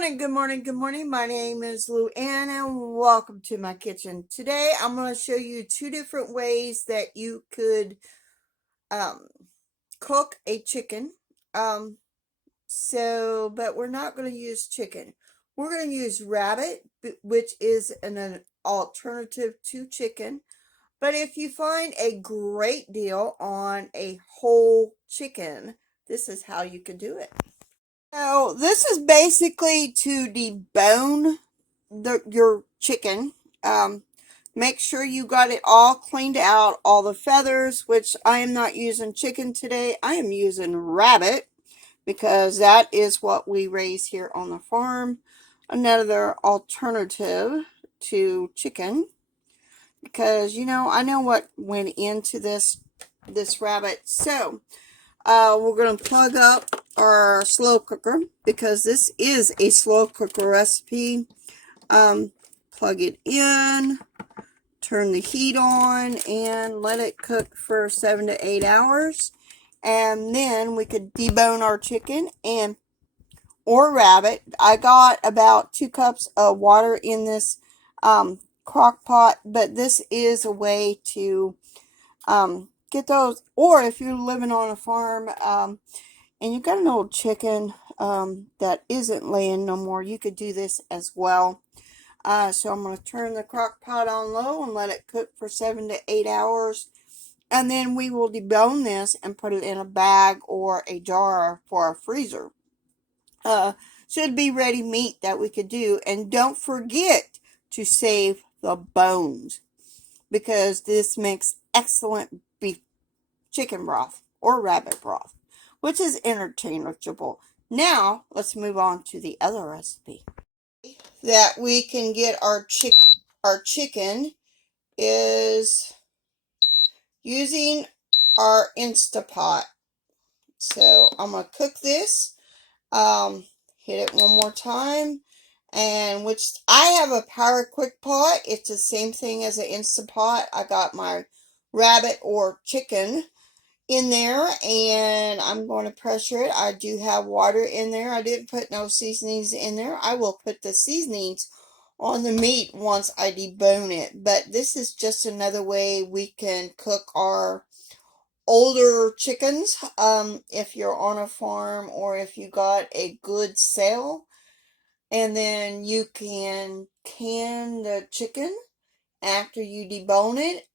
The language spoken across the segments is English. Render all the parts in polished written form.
Good morning, good morning. My name is LouAnn and welcome to my kitchen. Today I'm going to show you two different ways that you could um, cook a chicken. But we're not going to use chicken. We're going to use rabbit, which is an alternative to chicken. But if you find a great deal on a whole chicken, this is how you can do it. So this is basically to debone your chicken. Make sure you got it all cleaned out, all the feathers, which I am not using chicken today. I am using rabbit because that is what we raise here on the farm. Another alternative to chicken because, I know what went into this rabbit. So we're going to plug up our slow cooker because this is a slow cooker recipe. Plug it in, turn the heat on, and let it cook for 7 to 8 hours. And then we could debone our chicken or rabbit. I got about 2 cups of water in this crock pot, but this is a way to get those. Or if you're living on a farm and you've got an old chicken that isn't laying no more, you could do this as well. So I'm going to turn the crock pot on low and let it cook for 7 to 8 hours. And then we will debone this and put it in a bag or a jar for our freezer. Should be ready meat that we could do. And don't forget to save the bones because this makes excellent beef chicken broth or rabbit broth, which is interchangeable. Now, let's move on to the other recipe. That we can get our chicken is using our Instapot. So I'm going to cook this. Hit it one more time. And which I have a Power Quick Pot. It's the same thing as an Instapot. I got my rabbit or chicken in there and I'm going to pressure it. I do have water in there. I didn't put no seasonings in there. I will put the seasonings on the meat once I debone it. But this is just another way we can cook our older chickens. If you're on a farm or if you got a good sale, and then you can can the chicken after you debone it,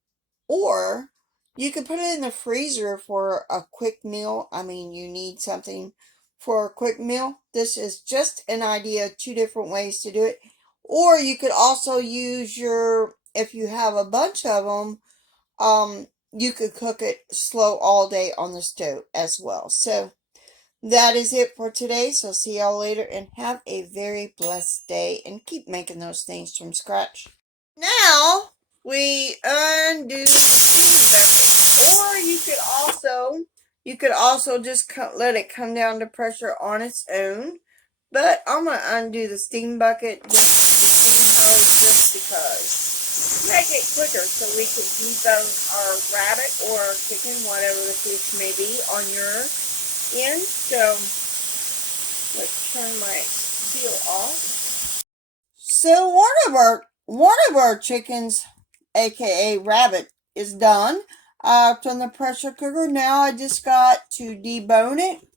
or you could put it in the freezer for a quick meal. I mean, you need something for a quick meal. This is just an idea, 2 different ways to do it. Or you could also use if you have a bunch of them, you could cook it slow all day on the stove as well. So that is it for today. So see y'all later and have a very blessed day and keep making those things from scratch. Now we undo the steam bucket, or you could also just let it come down to pressure on its own. But I'm gonna undo the steam bucket just because. Make it quicker so we can debone our rabbit or our chicken, whatever the case may be, on your end. So let's turn my seal off. So one of our chickens, aka rabbit, is done. From the pressure cooker. Now I just got to debone it.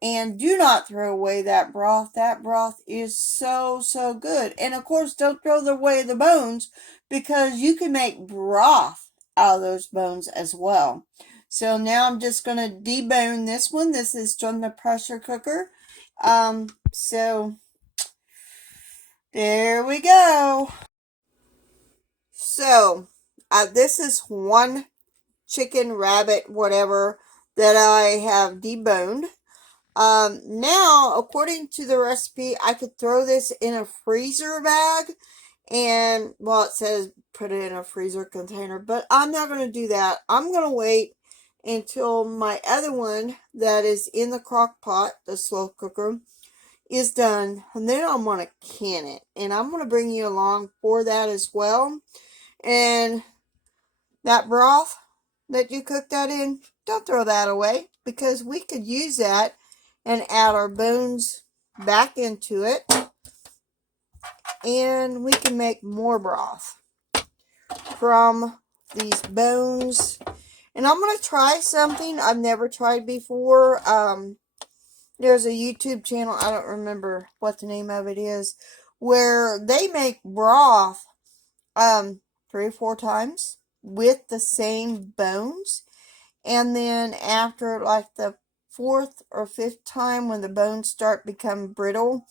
And do not throw away that broth. That broth is so, so good. And of course, don't throw away the bones because you can make broth out of those bones as well. So now I'm just going to debone this one. This is from the pressure cooker. So there we go. So this is one chicken, rabbit, whatever that I have deboned. Now, according to the recipe, I could throw this in a freezer bag and, well, it says put it in a freezer container, but I'm not going to do that. I'm going to wait until my other one that is in the crock pot, the slow cooker, is done. And then I'm going to can it. And I'm going to bring you along for that as well. And that broth that you cooked that in, don't throw that away because we could use that and add our bones back into it. and we can make more broth from these bones. And I'm going to try something I've never tried before. There's a YouTube channel, I don't remember what the name of it is, where they make broth 3 or 4 times with the same bones. And then after like the 4th or 5th time, when the bones start becoming brittle,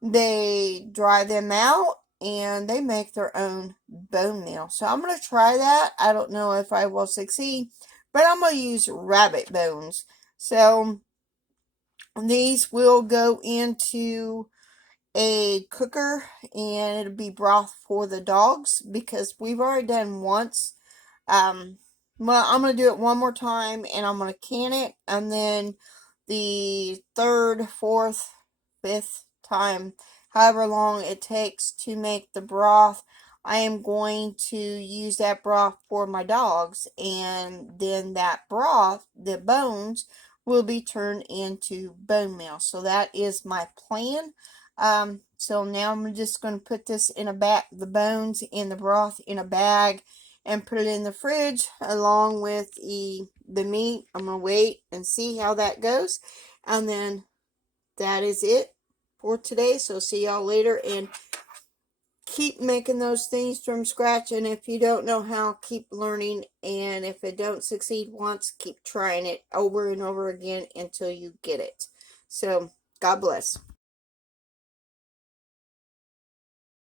they dry them out and they make their own bone meal. So I'm going to try that. I don't know if I will succeed, but I'm going to use rabbit bones. So these will go into a cooker and it'll be broth for the dogs because we've already done once. Well, I'm going to do it one more time and I'm going to can it, and then the 3rd, 4th, 5th time, however long it takes to make the broth, I am going to use that broth for my dogs, and then that broth, the bones, will be turned into bone meal. So that is my plan. So now I'm just going to put this in a bag, the bones and the broth in a bag, and put it in the fridge along with the meat. I'm going to wait and see how that goes. And then that is it for today. So see y'all later, and keep making those things from scratch. And if you don't know how, keep learning. And if it don't succeed once, keep trying it over and over again until you get it. So God bless.